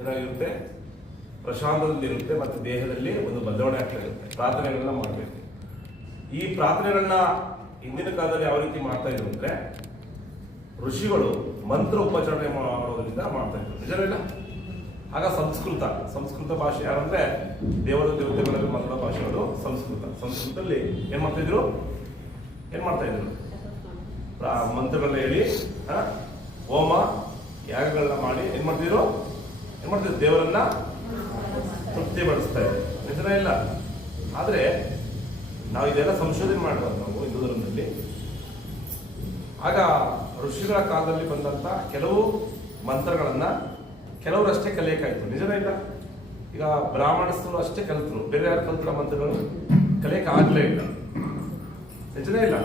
ಏನಾಗಿರುತ್ತೆ, ಪ್ರಶಾಂತದಲ್ಲಿರುತ್ತೆ ಮತ್ತು ದೇಹದಲ್ಲಿ ಒಂದು ಬದಲಾವಣೆ ಆಗ್ತಾ ಇರುತ್ತೆ. ಪ್ರಾರ್ಥನೆಗಳನ್ನ ಮಾಡಬೇಕು. ಈ ಪ್ರಾರ್ಥನೆಗಳನ್ನ ಹಿಂದಿನ ಕಾಲದಲ್ಲಿ ಯಾವ ರೀತಿ ಮಾಡ್ತಾ ಇದ್ರು ಅಂದ್ರೆ, ಋಷಿಗಳು ಮಂತ್ರ ಉಪಚಾರಣೆ ಮಾಡೋದ್ರಿಂದ ಮಾಡ್ತಾ ಇದ್ರು. ನಿಜವಿಲ್ಲ? ಆಗ ಸಂಸ್ಕೃತ ಭಾಷೆ ಯಾರಂದ್ರೆ ದೇವತೆಗಳಲ್ಲಿ ಮಾತಾಡೋ ಭಾಷೆ ಅದು ಸಂಸ್ಕೃತದಲ್ಲಿ ಏನ್ ಮಾಡ್ತಾ ಇದ್ರು ಮಂತ್ರಗಳನ್ನ ಹೇಳಿ ಹೋಮ ಯಾಗಗಳನ್ನ ಮಾಡಿ ಏನ್ ಮಾಡ್ತಿದ್ರು ದೇವರನ್ನ ತೃಪ್ತಿ ಪಡಿಸ್ತಾ ಇದ್ರು. ನಿಜನೇ ಇಲ್ಲ? ಆದ್ರೆ ನಾವು ಇದೆಲ್ಲ ಸಂಶೋಧನೆ ಮಾಡಬಹುದು ನಾವು ಹಿಂದೂ ಧರ್ಮದಲ್ಲಿ. ಆಗ ಋಷಿಗಳ ಕಾಲದಲ್ಲಿ ಬಂದಂತ ಕೆಲವು ಮಂತ್ರಗಳನ್ನ ಕೆಲವರಷ್ಟೇ ಕಲಿಯಕ್ಕಾಯ್ತು. ನಿಜನೇ ಇಲ್ಲ? ಈಗ ಬ್ರಾಹ್ಮಣಸ್ಥರು ಅಷ್ಟೇ ಕಲಿತರು, ಬೇರೆ ಯಾರು ಕಲಿತರ ಮಂತ್ರಗಳು ಕಲಿಯಕ್ಕೆ ಆಗ್ಲೇ ಇಲ್ಲ. ನಿಜನೇ ಇಲ್ಲ?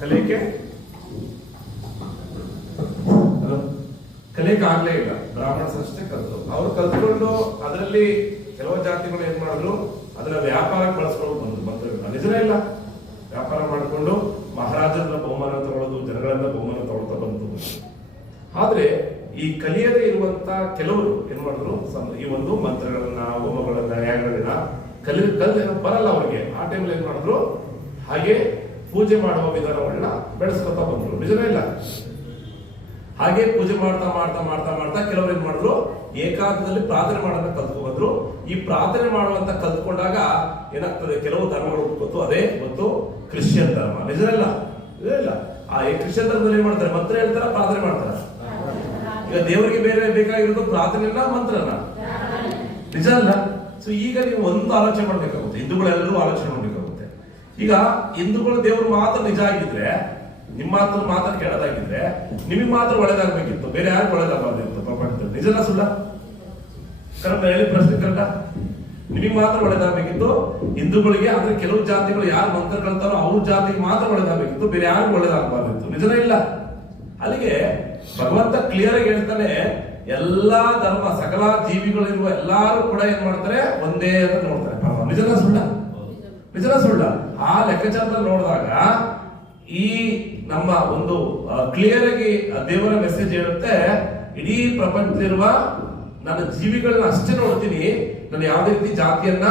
ಕಲಿಯಕ್ಕೆ ಆಗ್ಲೇ ಇಲ್ಲ. ಬ್ರಾಹ್ಮಣಸ್ ಅಷ್ಟೇ ಕಲಿತರು. ಅವ್ರು ಕಲ್ತ್ಕೊಂಡು ಅದರಲ್ಲಿ ಕೆಲವು ಜಾತಿಗಳು ಏನ್ ಮಾಡಿದ್ರು, ಅದನ್ನ ವ್ಯಾಪಾರಕ್ಕೆ ಬಳಸ್ಕೊಂಡು ಬಂದ್ರು ಮಂತ್ರಗಳನ್ನ. ನಿಜನೇ ಇಲ್ಲ? ವ್ಯಾಪಾರ ಮಾಡಿಕೊಂಡು ಮಹಾರಾಜರ ಬಹುಮಾನ ತಗೊಳ್ಳೋದು, ಜನಗಳಿಂದ ಬಹುಮಾನ ತಗೊಳ್ತಾ ಬಂತು. ಆದ್ರೆ ಈ ಕಲಿಯದೇ ಇರುವಂತ ಕೆಲವರು ಏನ್ ಮಾಡಿದ್ರು, ಈ ಒಂದು ಮಂತ್ರಗಳನ್ನ, ಹೋಮಗಳನ್ನ, ಯಾಗಗಳನ್ನ ಬರಲ್ಲ ಅವ್ರಿಗೆ. ಆ ಟೈಮಲ್ಲಿ ಏನ್ ಮಾಡಿದ್ರು, ಹಾಗೆ ಪೂಜೆ ಮಾಡುವ ವಿಧಾನಗಳನ್ನ ಬೆಳೆಸ್ಕೊತಾ ಬಂದ್ರು. ನಿಜನೇ ಇಲ್ಲ? ಹಾಗೆ ಪೂಜೆ ಮಾಡ್ತಾ ಮಾಡ್ತಾ ಮಾಡ್ತಾ ಮಾಡ್ತಾ ಕೆಲವರು ಏನ್ ಮಾಡಿದ್ರು, ಏಕಾಂತದಲ್ಲಿ ಪ್ರಾರ್ಥನೆ ಮಾಡೋದನ್ನ ಕಲ್ತ್ಕೊಂಡ್ರು. ಈ ಪ್ರಾರ್ಥನೆ ಮಾಡುವಂತ ಕಲ್ತ್ಕೊಂಡಾಗ ಏನಾಗ್ತದೆ, ಕೆಲವು ಧರ್ಮಗಳು ಗೊತ್ತು. ಅದೇ ಇವತ್ತು ಕ್ರಿಶ್ಚಿಯನ್ ಧರ್ಮ. ನಿಜವಿಲ್ಲ? ಇಲ್ಲ? ಆ ಕ್ರಿಶ್ಚಿಯನ್ ಧರ್ಮದಲ್ಲಿ ಏನ್ ಮಾಡ್ತಾರೆ, ಮಂತ್ರ ಹೇಳ್ತಾರ, ಪ್ರಾರ್ಥನೆ ಮಾಡ್ತಾರ. ಈಗ ದೇವರಿಗೆ ಬೇರೆ ಬೇಕಾಗಿರೋದು ಪ್ರಾರ್ಥನೆನ, ಮಂತ್ರನ. ನಿಜ ಅಲ್ಲ? ಸೊ ಈಗ ನೀವು ಒಂದು ಆಲೋಚನೆ ಮಾಡ್ಬೇಕಾಗುತ್ತೆ, ಹಿಂದೂಗಳೆಲ್ಲರೂ ಆಲೋಚನೆ ಮಾಡ್ಬೇಕಾಗುತ್ತೆ. ಈಗ ಹಿಂದೂಗಳು ದೇವರು ಮಾತ್ರ ನಿಜ ಆಗಿದ್ರೆ, ನಿಮ್ಮ ಮಾತ್ರ ಕೇಳೋದಾಗಿದ್ರೆ ನಿಮಗೆ ಮಾತ್ರ ಒಳ್ಳೇದಾಗ್ಬೇಕಿತ್ತು, ಬೇರೆ ಯಾರು ಒಳ್ಳೇದಾಗಬಾರ್ದಿತ್ತು ಪ್ರಪಂಚದಲ್ಲಿ. ನಿಜನ ಸುಳ್ಳ? ಕರೆಕ್ಟ್ ಹೇಳಿ, ಪ್ರಶ್ನೆ ಕರೆಕ್ಟ? ನಿಮಗೆ ಮಾತ್ರ ಒಳ್ಳೇದಾಗಬೇಕಿತ್ತು ಹಿಂದೂಗಳಿಗೆ. ಆದ್ರೆ ಕೆಲವು ಜಾತಿಗಳು ಯಾರು ಮಂತ್ರ ಕಳ್ತಾರೋ ಅವ್ರ ಜಾತಿಗೆ ಮಾತ್ರ ಒಳ್ಳೇದಾಗಬೇಕಿತ್ತು, ಬೇರೆ ಯಾರು ಒಳ್ಳೇದಾಗಬಾರ್ದಿತ್ತು. ನಿಜನೇ ಇಲ್ಲ? ಅಲ್ಲಿಗೆ ಭಗವಂತ ಕ್ಲಿಯರ್ ಆಗಿ ಹೇಳ್ತಾನೆ, ಎಲ್ಲಾ ಧರ್ಮ, ಸಕಲ ಜೀವಿಗಳಿರುವ ಎಲ್ಲಾರು ಕೂಡ ಏನ್ ಮಾಡ್ತಾರೆ, ಒಂದೇ ಅಂತ ನೋಡ್ತಾರೆ. ನಿಜನ ಸುಳ್ಳ? ನಿಜನ ಸುಳ್ಳ? ಆ ಲೆಕ್ಕಾಚಾರದಲ್ಲಿ ನೋಡಿದಾಗ ಈ ನಮ್ಮ ಒಂದು ಕ್ಲಿಯರ್ ಆಗಿ ದೇವರ ಮೆಸೇಜ್ ಹೇಳುತ್ತೆ, ಇಡೀ ಪ್ರಪಂಚದಲ್ಲಿರುವ ನನ್ನ ಜೀವಿಗಳನ್ನ ಅಷ್ಟೇ ನೋಡ್ತೀನಿ, ನಾನು ಯಾವುದೇ ರೀತಿ ಜಾತಿಯನ್ನ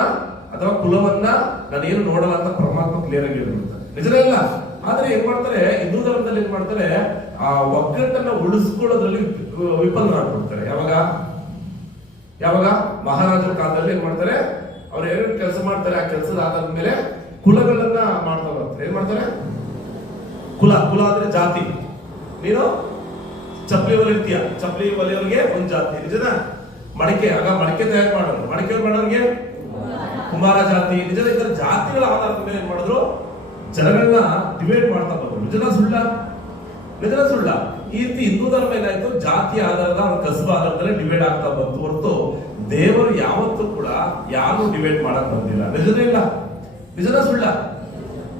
ಅಥವಾ ಕುಲವನ್ನ ನಾನೇನು ನೋಡಲ್ಲ ಅಂತ ಪರಮಾತ್ಮ ಕ್ಲಿಯರ್ ಆಗಿ ಹೇಳ್ಬಿಡ್ತಾರೆ. ನಿಜನೇ ಇಲ್ಲ? ಆದ್ರೆ ಏನ್ ಮಾಡ್ತಾರೆ, ಹಿಂದೂ ಧರ್ಮದಲ್ಲಿ ಏನ್ ಮಾಡ್ತಾರೆ, ಆ ಒಗ್ಗಟ್ಟನ್ನ ಉಳಿಸ್ಕೊಳ್ಳೋದ್ರಲ್ಲಿ ವಿಫಲರಾಗ್ಬಿಡ್ತಾರೆ. ಯಾವಾಗ ಮಹಾರಾಜರ ಕಾಲದಲ್ಲಿ ಏನ್ ಮಾಡ್ತಾರೆ, ಅವ್ರು ಏನೇನು ಕೆಲಸ ಮಾಡ್ತಾರೆ, ಆ ಕೆಲಸದ ಆಧಾರದ ಮೇಲೆ ಕುಲಗಳನ್ನ ಮಾಡ್ತಾ ಬರ್ತಾರೆ. ಏನ್ ಮಾಡ್ತಾರೆ? ಕುಲ ಅಂದ್ರೆ ಜಾತಿ. ನೀನು ಚಪ್ಪಲಿ ಹೊಲಿರ್ತೀಯ, ಚಪ್ಪಲಿ ಹೊಲಿಯೋರಿಗೆ ಒಂದು ಜಾತಿ. ನಿಜನಾ? ಆಗ ಮಡಿಕೆ ತಯಾರು ಮಾಡೋರಿಗೆ ಕುಮಾರ ಜಾತಿ. ನಿಜದ ಇದರ ಜಾತಿಗಳ ಆಧಾರದ ಮೇಲೆ ಏನ್ ಮಾಡಿದ್ರು, ಜನಗಳನ್ನ ಡಿವೈಡ್ ಮಾಡ್ತಾ ಬಂದ್ರು. ನಿಜನ ಸುಳ್ಳ? ಈ ರೀತಿ ಹಿಂದೂ ಧರ್ಮ ಏನಾಯ್ತು, ಜಾತಿ ಆಧಾರದ, ಕಸಬ ಆಧಾರದಲ್ಲೇ ಡಿವೈಡ್ ಆಗ್ತಾ ಬಂತು ಹೊರತು ದೇವರು ಯಾವತ್ತೂ ಕೂಡ ಯಾರು ಡಿವೈಡ್ ಮಾಡಕ್ ಬಂದಿಲ್ಲ. ನಿಜನ ಸುಳ್ಳ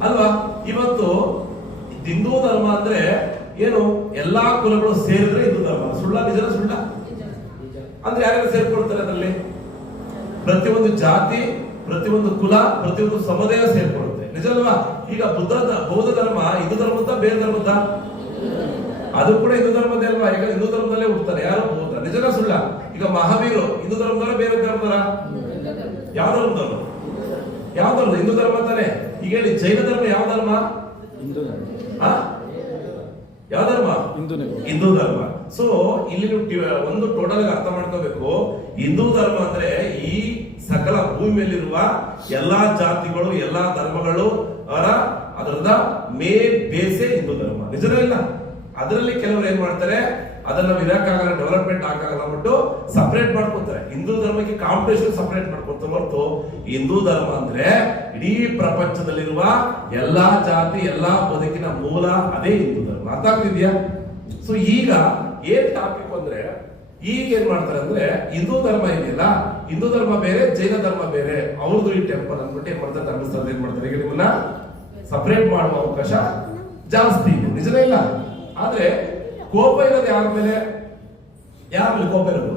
ಅಲ್ವಾ? ಇವತ್ತು ಹಿಂದೂ ಧರ್ಮ ಅಂದ್ರೆ ಏನು, ಎಲ್ಲಾ ಕುಲಗಳು ಸೇರಿದ್ರೆ ಹಿಂದೂ ಧರ್ಮ. ನಿಜನ ಸುಳ್ಳ? ಅಂದ್ರೆ ಯಾರ್ಯಾರು ಸೇರ್ಕೊಳ್ತಾರೆ ಅದರಲ್ಲಿ? ಪ್ರತಿಯೊಂದು ಜಾತಿ, ಪ್ರತಿಯೊಂದು ಕುಲ, ಪ್ರತಿಯೊಂದು ಸಮುದಾಯ ಸೇರ್ಕೊಳ್ಳುತ್ತೆ. ನಿಜ ಅಲ್ವಾ? ಈಗ ಬೌದ್ಧ ಧರ್ಮ ಹಿಂದೂ ಧರ್ಮದ, ಬೇರೆ ಧರ್ಮದ? ಅದು ಕೂಡ ಹಿಂದೂ ಧರ್ಮದೇ ಅಲ್ವಾ? ಈಗ ಹಿಂದೂ ಧರ್ಮದಲ್ಲೇ ಹುಡ್ತಾರೆ ಯಾರು, ಬೌದ್ಧ. ನಿಜನ ಸುಳ್ಳ? ಈಗ ಮಹಾವೀರು ಹಿಂದೂ ಧರ್ಮದವರ, ಬೇರೆ ಧರ್ಮದವರ? ಯಾವ ಧರ್ಮದವರು? ಹಿಂದೂ ಧರ್ಮ ತಾನೆ. ಈಗ ಹೇಳಿ, ಜೈನ ಧರ್ಮ ಯಾವ ಧರ್ಮ? ಯಾವ ಧರ್ಮ? ಹಿಂದೂ ಧರ್ಮ. ಸೊ ಇಲ್ಲಿ ಒಂದು ಟೋಟಲ್ ಅರ್ಥ ಮಾಡ್ಕೋಬೇಕು, ಹಿಂದೂ ಧರ್ಮ ಅಂದ್ರೆ ಈ ಸಕಲ ಭೂಮಿ ಮೇಲಿರುವ ಎಲ್ಲಾ ಜಾತಿಗಳು, ಎಲ್ಲಾ ಧರ್ಮಗಳು ಅದರದ ಮೇನ್ ಬೇಸೇ ಹಿಂದೂ ಧರ್ಮ. ನಿಜನೇ ಇಲ್ಲ? ಅದರಲ್ಲಿ ಕೆಲವರು ಏನ್ ಮಾಡ್ತಾರೆ, ಅದನ್ನ ವಿನಾಕಾಗಲ್ಲ, ಡೆವಲಪ್ಮೆಂಟ್ ಆಗಲ್ಲ ಬಿಟ್ಟು ಸಪರೇಟ್ ಮಾಡ್ಕೊತಾರೆ. ಹಿಂದೂ ಧರ್ಮಕ್ಕೆ ಕಾಂಪಿಟೇಷನ್ ಸಪರೇಟ್ ಮಾಡ್ಕೊತಾರೆ ಹೊರತು ಹಿಂದೂ ಧರ್ಮ ಅಂದ್ರೆ ಇಡೀ ಪ್ರಪಂಚದಲ್ಲಿರುವ ಎಲ್ಲಾ ಜಾತಿ, ಎಲ್ಲಾ ಬದುಕಿನ ಮೂಲ ಅದೇ ಹಿಂದೂ ಧರ್ಮ. ಅರ್ಥ ಆಗ್ತಿದ್ಯಾ? ಸೊ ಈಗ ಏನ್ ಟಾಪಿಕ್ ಅಂದ್ರೆ, ಈಗ ಏನ್ ಮಾಡ್ತಾರೆ ಅಂದ್ರೆ, ಹಿಂದೂ ಧರ್ಮ ಇದೆಯಲ್ಲ, ಹಿಂದೂ ಧರ್ಮ ಬೇರೆ, ಜೈನ ಧರ್ಮ ಬೇರೆ, ಅವ್ರದ್ದು ಈ ಟೆಂಪಲ್ ಅಂದ್ಬಿಟ್ಟು ಏನ್ ಮಾಡ್ತಾರೆ, ಧರ್ಮಸ್ಥಳ ಏನ್ ಮಾಡ್ತಾರೆ, ಈಗ ನಿಮ್ಮನ್ನ ಸಪರೇಟ್ ಮಾಡುವ ಅವಕಾಶ ಜಾಸ್ತಿ ಇದೆ. ನಿಜನೇ ಇಲ್ಲ? ಆದ್ರೆ ಕೋಪ ಇರೋದು ಯಾರ ಮೇಲೆ ಕೋಪ ಇರೋದು?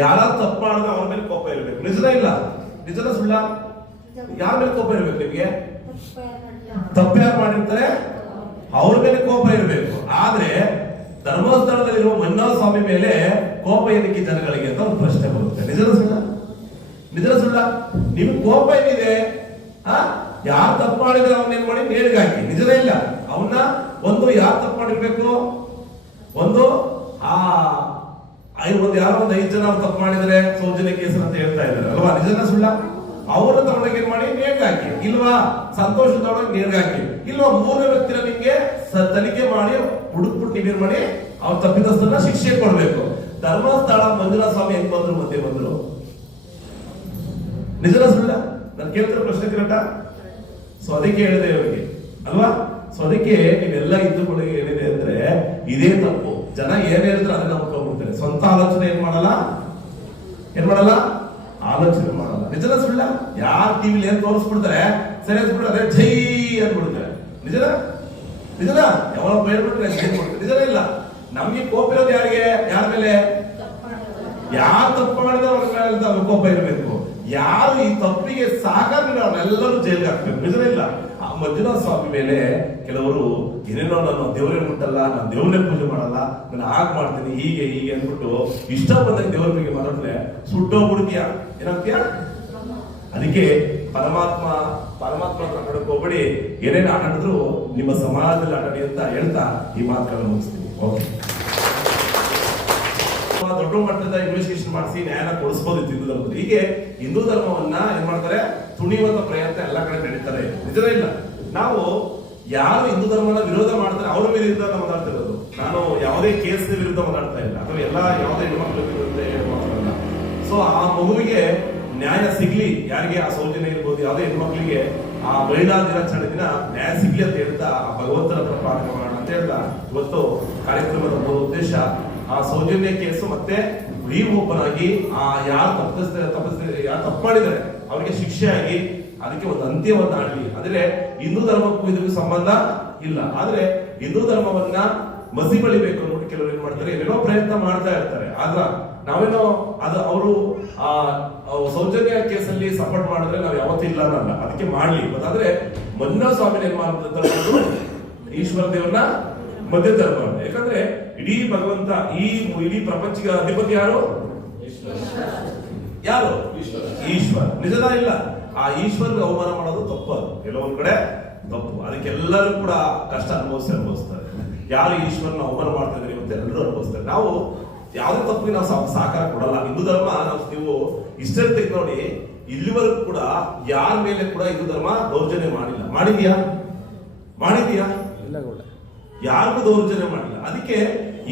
ಯಾರ ತಪ್ಪು ಮಾಡಿದ್ರೆ ಅವ್ರ ಮೇಲೆ ಕೋಪ ಇರಬೇಕು. ನಿಜನೇ ಇಲ್ಲ? ನಿಜನ ಸುಳ್ಳ? ಯಾರ ಮೇಲೆ ಕೋಪ ಇರಬೇಕು ನಿಮಗೆ? ತಪ್ಪು ಯಾರು ಮಾಡಿರ್ತಾರೆ ಅವ್ರ ಮೇಲೆ ಕೋಪ ಇರಬೇಕು. ಆದ್ರೆ ಕ್ಷೇತ್ರದಲ್ಲಿರುವ ಮಂಜುನಾಥ ಸ್ವಾಮಿ ಮೇಲೆ ಕೋಪ ಏನಕ್ಕೆ ಜನಗಳಿಗೆ ಅಂತ ಒಂದು ಪ್ರಶ್ನೆ ಬರುತ್ತೆ. ನಿಜದ ಸುಳ್ಳ? ನಿಜದ ಸುಳ್ಳ? ನಿಮ್ಗೆ ಕೋಪ ಏನಿದೆ? ಯಾರು ತಪ್ಪು ಮಾಡಿದ್ರೆ ಅವನ್ನ ಏನ್ ಮಾಡಿ ನೇಣಿಗೆ ಹಾಕಿ. ನಿಜದೇ ಇಲ್ಲ. ಅವನ್ನ ಒಂದು ಯಾರು ತಪ್ಪು ಮಾಡಿರ್ಬೇಕು, ಒಂದು ಯಾರೋ ಒಂದು 5 ಜನ ತಪ್ಪು ಮಾಡಿದ್ರೆ ಸೌಜನ್ಯ ಕೇಸ್ ಅಂತ ಹೇಳ್ತಾ ಇದ್ದಾರೆ ಅಲ್ವಾ? ನಿಜನ ಸುಳ್ಳ? ಅವ್ರನ್ನ ತಗೊಂಡೋಗಿ ಏನ್ ಮಾಡಿ ನೇಣಿಗೆ ಹಾಕಿ, ಇಲ್ವಾ? ಸಂತೋಷ ತಗೊಂಡೋಗಿ ನೇಣಿಗೆ ಹಾಕಿ, ಇಲ್ವಾ? 3 ವ್ಯಕ್ತಿನ ನಿಮ್ಗೆ ತನಿಖೆ ಮಾಡಿ ಹುಡುಕ್ಬಿಟ್ಟು ನೀವೇನ್ ಮಾಡಿ ಅವ್ರ ತಪ್ಪಿದಸ್ತನ್ನ ಶಿಕ್ಷೆ ಕೊಡ್ಬೇಕು. ಧರ್ಮಸ್ಥಳ ಮಂಜುನಾಥ ಸ್ವಾಮಿ ಹೆಂಗ್ ಬಂದ್ರು, ಮಧ್ಯೆ ಬಂದ್ರು? ನಿಜನ ಸುಳ್ಳ? ನಾನು ಕೇಳ್ತಿರೋ ಪ್ರಶ್ನೆ ಕರೆಕ್ಟಾ? ಸೊ ಅದಕ್ಕೆ ಹೇಳಿದೆ ಅವರಿಗೆ ಅಲ್ವಾ? ಸೊ ಅದಕ್ಕೆ ನೀವೆಲ್ಲ ಹಿಂದೂಗಳಿಗೆ ಏನಿದೆ ಅಂದ್ರೆ ಇದೇ ತಪ್ಪು. ಜನ ಏನ್ ಹೇಳ್ತಾರೆ ಅದನ್ನ ನಂಬ್ಕೊಂಡ್ಬಿಡ್ತಾರೆ. ಸ್ವಂತ ಆಲೋಚನೆ ಏನ್ ಮಾಡಲ್ಲ, ಆಲೋಚನೆ ಮಾಡಲ್ಲ. ನಿಜನ ಸುಳ್ಳ? ಯಾರು ಟಿವಿಲಿ ಏನ್ ತೋರಿಸ್ಬಿಡ್ತಾರೆ, ಸರಿ ಅನ್ಸ್ಬಿಡ್ತಾರೆ, ಜೈ ಅಂದ್ಬಿಡ್ತಾರೆ. ನಿಜನ ಯಾವಾಗ ಹೇಳ್ಬಿಟ್ರೆ ಜೈ ಮಾಡ್ತಾರೆ. ನಿಜನೇ ಇಲ್ಲ. ನಮ್ಗೆ ಕೋಪ ಇರೋದು ಯಾರಿಗೆ? ಯಾರ ಮೇಲೆ? ಯಾರು ತಪ್ಪು ಮಾಡಿದ್ರೆ ಅವ್ರ ಮೇಲೆ ಕೋಪ ಇರಬೇಕು. ಯಾರು ಈ ತಪ್ಪಿಗೆ ಸಾಕಾಗಿಲ್ಲ ಅವರೆಲ್ಲರೂ ಜೈಲಿಗೆ ಹಾಕ್ಬೇಕು. ನಿಜನೇ ಇಲ್ಲ. ಆ ಮಂಜುನಾಥ ಸ್ವಾಮಿ ಮೇಲೆ ಕೆಲವರು ಏನೇನೋ ನಾನು ದೇವರೇ ಮುಟ್ಟಲ್ಲ, ನಾನು ದೇವರೇ ಪೂಜೆ ಮಾಡಲ್ಲ, ನಾನು ಹಾಗೆ ಮಾಡ್ತೀನಿ, ಹೀಗೆ ಅಂದ್ಬಿಟ್ಟು ಇಷ್ಟ ಬಂದಾಗ ದೇವರ ಬಗ್ಗೆ ಮಾತಾಡಿದ್ರೆ ಸುಟ್ಟೋಗ್ಬಿಡ್ತೀಯ, ಏನಂತೀಯ? ಅದಕ್ಕೆ ಪರಮಾತ್ಮ ಕರ್ಕೊಂಡು ಹೋಗ್ಬೇಡಿ. ಏನೇನು ಆಟಾಡಿದ್ರು ನಿಮ್ಮ ಸಮಾಜದಲ್ಲಿ ಆಟಾಡಿ ಅಂತ ಹೇಳ್ತಾ ಈ ಮಾತುಗಳನ್ನು ಮುಗಿಸ್ತೀನಿ. ಓಕೆ, ದೊಡ್ಡ ಮಟ್ಟದ ಇನ್ವೆಸ್ಟಿಗೇಷನ್ ಮಾಡಿಸಿ ನ್ಯಾಯ ಕೊಡಿಸಬಹುದು ಹಿಂದೂ ಧರ್ಮದಲ್ಲಿ. ಹೀಗೆ ಹಿಂದೂ ಧರ್ಮವನ್ನ ಏನ್ ಮಾಡ್ತಾರೆ, ತುಣಿಯುವಂತ ಪ್ರಯತ್ನ ಎಲ್ಲ ಕಡೆ ನಡೀತಾರೆ. ನಿಜವೇ ಇಲ್ಲ. ನಾವು ಯಾರು ಹಿಂದೂ ಧರ್ಮನ ವಿರೋಧ ಮಾಡ್ತಾರೆ ಅವ್ರ ವಿರುದ್ಧ ಮಾತಾಡ್ತಿರೋದು. ನಾನು ಯಾವುದೇ ಕೇಸ್ ವಿರುದ್ಧ ಮಾತಾಡ್ತಾ ಇಲ್ಲ, ಅಥವಾ ಯಾವುದೇ ಹೆಣ್ಮಕ್ಳ ವಿರುದ್ಧ ಮಾತಾಡಲ್ಲ. ಸೊ ಆ ಮಗುವಿಗೆ ನ್ಯಾಯ ಸಿಗ್ಲಿ, ಯಾರಿಗೆ ಆ ಸೌಜನ್ಯ ಇರ್ಬೋದು, ಯಾವುದೇ ಹೆಣ್ಮಕ್ಳಿಗೆ ಆ ಮಹಿಳಾ ದಿನಾಚರಣೆ ದಿನ ನ್ಯಾಯ ಸಿಗ್ಲಿ ಅಂತ ಹೇಳ್ತಾ ಆ ಭಗವಂತನ ಹತ್ರ ಪ್ರಾರ್ಥನೆ ಮಾಡೋಣ ಅಂತ ಹೇಳ್ತಾ ಇವತ್ತು ಕಾರ್ಯಕ್ರಮದ ಉದ್ದೇಶ ಆ ಸೌಜನ್ಯ ಕೇಸು ಮತ್ತೆ ಓಪನ್ ಆಗಿ ಆ ಯಾರು ತಪ್ಪು ಮಾಡಿದ್ದಾರೆ ಅವರಿಗೆ ಶಿಕ್ಷೆ ಆಗಿ ಅದಕ್ಕೆ ಒಂದು ಅಂತ್ಯವನ್ನು ಆಗಲಿ. ಆದ್ರೆ ಹಿಂದೂ ಧರ್ಮಕ್ಕೂ ಇದಕ್ಕೂ ಸಂಬಂಧ ಇಲ್ಲ. ಆದ್ರೆ ಹಿಂದೂ ಧರ್ಮವನ್ನ ಮಸಿ ಬಳಿಬೇಕು ಅಂದ್ಬಿಟ್ಟು ಕೆಲವರು ಏನ್ ಮಾಡ್ತಾರೆ, ಏನೋ ಪ್ರಯತ್ನ ಮಾಡ್ತಾ ಇರ್ತಾರೆ. ಆದ್ರ ನಾವೇನೋ ಅದು ಅವರು ಆ ಸೌಜನ್ಯ ಕೇಸಲ್ಲಿ ಸಪೋರ್ಟ್ ಮಾಡಿದ್ರೆ ನಾವು ಯಾವತ್ತೂ ಇಲ್ಲ ಅನ್ನಲ್ಲ, ಅದಕ್ಕೆ ಮಾಡ್ಲಿ. ಆದ್ರೆ ಮಂಜುನಾಥ ಸ್ವಾಮಿನ ಏನ್ ಮಾಡ್ತಾರೆ, ಈಶ್ವರ ದೇವರನ್ನ ಮಧ್ಯ ತರಬಾರ್ದು. ಯಾಕಂದ್ರೆ ಇಡೀ ಭಗವಂತ ಇಡೀ ಪ್ರಪಂಚಕ್ಕೆ ಅಧಿಪತಿ ಯಾರು? ಈಶ್ವರ. ನಿಜದ ಇಲ್ಲ? ಆ ಈಶ್ವರ್ಗೆ ಅವಮಾನ ಮಾಡೋದು ತಪ್ಪು. ಅದು ಕೆಲವೊಂದ್ ಕಡೆ ತಪ್ಪು. ಅದಕ್ಕೆಲ್ಲರೂ ಕೂಡ ಕಷ್ಟ ಅನುಭವಿಸ್ತಾರೆ. ಯಾರು ಈಶ್ವರನ ಅವಮಾನ ಮಾಡ್ತಾ ಇದ್ರೆ ಇವತ್ತು ಎಲ್ಲರೂ ಅನುಭವಿಸ್ತಾರೆ. ನಾವು ಯಾವುದೇ ತಪ್ಪಿಗೆ ನಾವು ಸಹಕಾರ ಕೊಡಲ್ಲ. ಹಿಂದೂ ಧರ್ಮ ನೀವು ಇಷ್ಟೇ ತೆಗೆದು ನೋಡಿ, ಇಲ್ಲಿವರೆಗೂ ಕೂಡ ಯಾರ ಮೇಲೆ ಕೂಡ ಹಿಂದೂ ಧರ್ಮ ದೌರ್ಜನ್ಯ ಮಾಡಿಲ್ಲ. ಮಾಡಿದ್ಯಾ? ಯಾರಿಗೂ ದೌರ್ಜನ್ಯ ಮಾಡಿಲ್ಲ. ಅದಕ್ಕೆ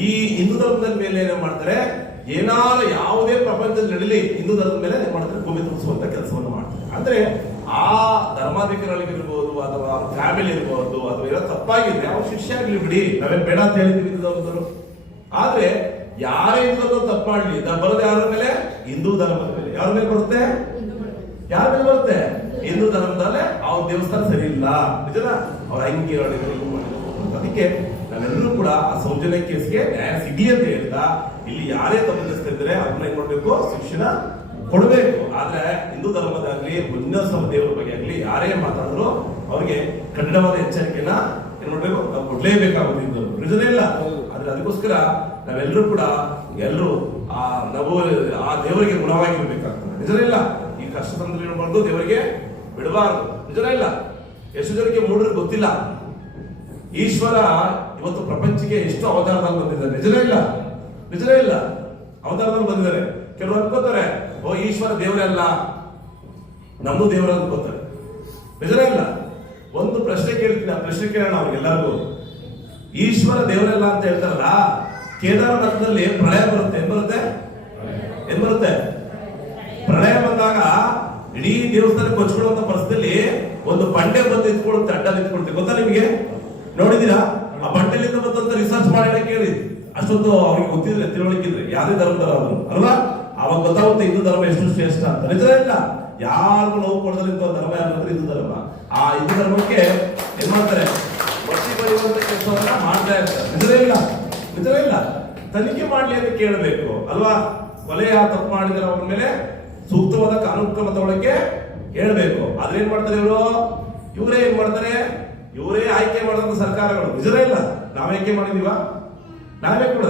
ಈ ಹಿಂದೂ ಧರ್ಮದ ಮೇಲೆ ಏನ್ ಮಾಡ್ತಾರೆ, ಏನಾರ ಯಾವುದೇ ಪ್ರಪಂಚದಲ್ಲಿ ನಡೀಲಿ ಹಿಂದೂ ಧರ್ಮದ ಮೇಲೆ ಏನ್ ಮಾಡ್ತಾರೆ, ಭೂಮಿ ತುಂಬಿಸುವಂತ ಕೆಲಸವನ್ನು ಮಾಡ್ತಾರೆ. ಅಂದ್ರೆ ಆ ಧರ್ಮಾಧಿಕಾರಿಗಳಿರ್ಬೋದು ಅಥವಾ ಫ್ಯಾಮಿಲಿ ಇರ್ಬೋದು ಅಥವಾ ಏನೋ ತಪ್ಪಾಗಿದೆ ಅವ್ರು ಶಿಕ್ಷೆ ಆಗ್ಲಿ ಬಿಡಿ, ನಾವೇನ್ ಬೇಡ ಅಂತ ಹೇಳಿದ್ವಿ ಹಿಂದೂ ಧರ್ಮದವರು. ಆದ್ರೆ ಯಾರೇ ಹಿಂದೂ ತಪ್ಪು ಮಾಡ್ಲಿ ಬರೋದು ಯಾರ ಮೇಲೆ? ಹಿಂದೂ ಧರ್ಮದ ಮೇಲೆ. ಯಾರ ಮೇಲೆ ಬರುತ್ತೆ? ಹಿಂದೂ ಧರ್ಮದಲ್ಲೇ ಅವ್ರ ದೇವಸ್ಥಾನ ಸರಿ ಇಲ್ಲ, ನಿಜನಾ? ಅವ್ರ ಹಂಗೆ ಅದಕ್ಕೆ ನಾವೆಲ್ಲರೂ ಕೂಡ ಆ ಸೌಜನ್ಯ ಕೇಸ್ಗೆ ನ್ಯಾಯ ಸಿಗ್ಲಿ ಅಂತ ಹೇಳ್ತಾ, ಇಲ್ಲಿ ಯಾರೇ ತಪ್ಪಿಸ್ತಿದ್ರೆ ಅದನ್ನ ಏನ್ ಮಾಡ್ಬೇಕು, ಶಿಕ್ಷಣ ಕೊಡಬೇಕು. ಆದ್ರೆ ಹಿಂದೂ ಧರ್ಮದಾಗ್ಲಿ ಮಂಜುನಾಥ ದೇವರ ಬಗ್ಗೆ ಆಗ್ಲಿ ಯಾರೇ ಮಾತಾಡಿದ್ರು ಅವ್ರಿಗೆ ಕಠಿಣವಾದ ಎಚ್ಚರಿಕೆನ ಏನ್ ಮಾಡ್ಬೇಕು, ನಾವು ಕೊಡ್ಲೇಬೇಕಾಗುತ್ತೆ. ನಿಜನೇ ಇಲ್ಲ? ಆದ್ರೆ ಅದಕ್ಕೋಸ್ಕರ ನಾವೆಲ್ಲರೂ ಕೂಡ ಎಲ್ಲರೂ ಆ ದೇವರಿಗೆ ಗುಣವಾಗಿರ್ಬೇಕಾಗ್ತದೆ. ನಿಜನೇ ಇಲ್ಲ? ಈ ಕಷ್ಟ ತಂದ್ರೆ ಏನ್ಬಾರ್ದು, ದೇವರಿಗೆ ಬಿಡಬಾರ್ದು. ನಿಜನೇ ಇಲ್ಲ? ಎಷ್ಟು ಜನಕ್ಕೆ ಮೂಢರಿಗೆ ಗೊತ್ತಿಲ್ಲ, ಈಶ್ವರ ಇವತ್ತು ಪ್ರಪಂಚಕ್ಕೆ ಎಷ್ಟು ಅವತಾರದಲ್ಲಿ ಬಂದಿದ್ದಾರೆ. ನಿಜನೇ ಇಲ್ಲ? ಅವತಾರದಲ್ಲಿ ಬಂದಿದ್ದಾರೆ. ಕೆಲವರು ಅನ್ಕೋತಾರೆ, ಓ ಈಶ್ವರ ದೇವರೇ ಅಲ್ಲ, ನಮ್ದು ದೇವರ ಅನ್ಕೋತಾರೆ. ನಿಜನೇ ಇಲ್ಲ? ಒಂದು ಪ್ರಶ್ನೆ ಕೇಳ್ತೀನಿ, ಆ ಪ್ರಶ್ನೆ ಕೇಳೋಣ ಅವ್ರಿಗೆಲ್ಲರಿಗೂ. ಈಶ್ವರ ದೇವರಲ್ಲ ಅಂತ ಹೇಳ್ತಾರಲ್ಲ, ಕೇದಾರನಾಥದಲ್ಲಿ ಪ್ರಳಯ ಬರುತ್ತೆ. ಏನ್ ಬರುತ್ತೆ? ಪ್ರಳಯ ಬಂದಾಗ ಇಡೀ ದೇವಸ್ಥಾನ ಕೊಚ್ಕೊಳ್ಳುವಂತ ಪರಿಸ್ಥಿತಿಯಲ್ಲಿ ಒಂದು ಬಂಡೆ ಬಂದು ನಿಂತ್ಕೊಳ್ಳುತ್ತೆ, ಅಡ್ಡ ನಿಂತ್ಕೊಳುತ್ತೆ. ಗೊತ್ತಾ ನಿಮಗೆ? ನೋಡಿದೀರಾ? ಆ ಬಂಡೆಲಿಂದ ಬಂದಂತ ರಿಸರ್ಚ್ ಮಾಡಿ ಕೇಳಿ, ಅಷ್ಟೊಂದು ಅವ್ರಿಗೆ ಗೊತ್ತಿದ್ರೆ, ತಿಳುವಳಿಕಿದ್ರೆ, ಯಾವ್ದೇ ಧರ್ಮದವರು ಅಲ್ವಾ, ಅವಾಗ ಗೊತ್ತಾಗುತ್ತೆ ಹಿಂದೂ ಧರ್ಮ ಎಷ್ಟು ಶ್ರೇಷ್ಠ ಅಂತ. ನಿಜ ಇಲ್ಲ? ಯಾರಿಗೂ ನೋವು ಕೊಡೋದ್ರಿಂದ ಧರ್ಮ ಯಾರಂದ್ರೆ ಹಿಂದೂ ಧರ್ಮ. ಆ ಹಿಂದೂ ಧರ್ಮಕ್ಕೆ ಏನ್ ಮಾಡ್ತಾರೆ, ಬಟ್ಟಿ ಬರೆಯುವಂತ ಕೆಲಸವನ್ನ ಮಾಡ್ತಾ ಇರ್ತಾರೆ. ನಿಜವೇ ಇಲ್ಲ? ತನಿಖೆ ಮಾಡ್ಲಿ ಅಂತ ಕೇಳಬೇಕು ಅಲ್ವಾ? ಕೊಲೆ ಯಾವ ತಪ್ಪು ಮಾಡಿದಾರೆ ಅವ್ರ ಮೇಲೆ ಸೂಕ್ತವಾದ ಕಾನೂನು ಕ್ರಮ ತಗೊಳಕ್ಕೆ ಹೇಳ್ಬೇಕು. ಆದ್ರೆ ಏನ್ ಮಾಡ್ತಾರೆ ಇವರೇ ಏನ್ ಮಾಡ್ತಾರೆ, ಇವರೇ ಆಯ್ಕೆ ಮಾಡಿದಂತ ಸರ್ಕಾರಗಳು. ನಿಜವೇ ಇಲ್ಲ? ನಾವ್ ಆಯ್ಕೆ ಮಾಡಿದೀವ? ನಾವೇ ಕೂಡ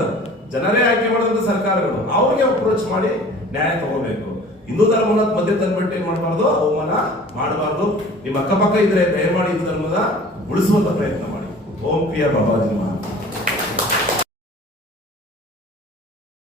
ಜನರೇ ಆಯ್ಕೆ ಮಾಡಿದಂತ ಸರ್ಕಾರಗಳು ಅವ್ರಿಗೆ ಅಪ್ರೋಚ್ ಮಾಡಿ ನ್ಯಾಯ ತಗೋಬೇಕು. ಹಿಂದೂ ಧರ್ಮನ ಮಧ್ಯೆ ತಂದ್ಬಿಟ್ಟು ಏನ್ ಮಾಡಬಾರ್ದು, ಅವಮಾನ ಮಾಡಬಾರ್ದು. ನಿಮ್ಮ ಅಕ್ಕಪಕ್ಕ ಇದ್ರೆ ದಯಮಾಡಿ ಹಿಂದೂ ಧರ್ಮದ ಉಳಿಸುವಂತ ಪ್ರಯತ್ನ ಮಾಡಿ. ಓಂ ಪ್ರಿಯ ಬಾಬಾಜಿ ನಮಃ.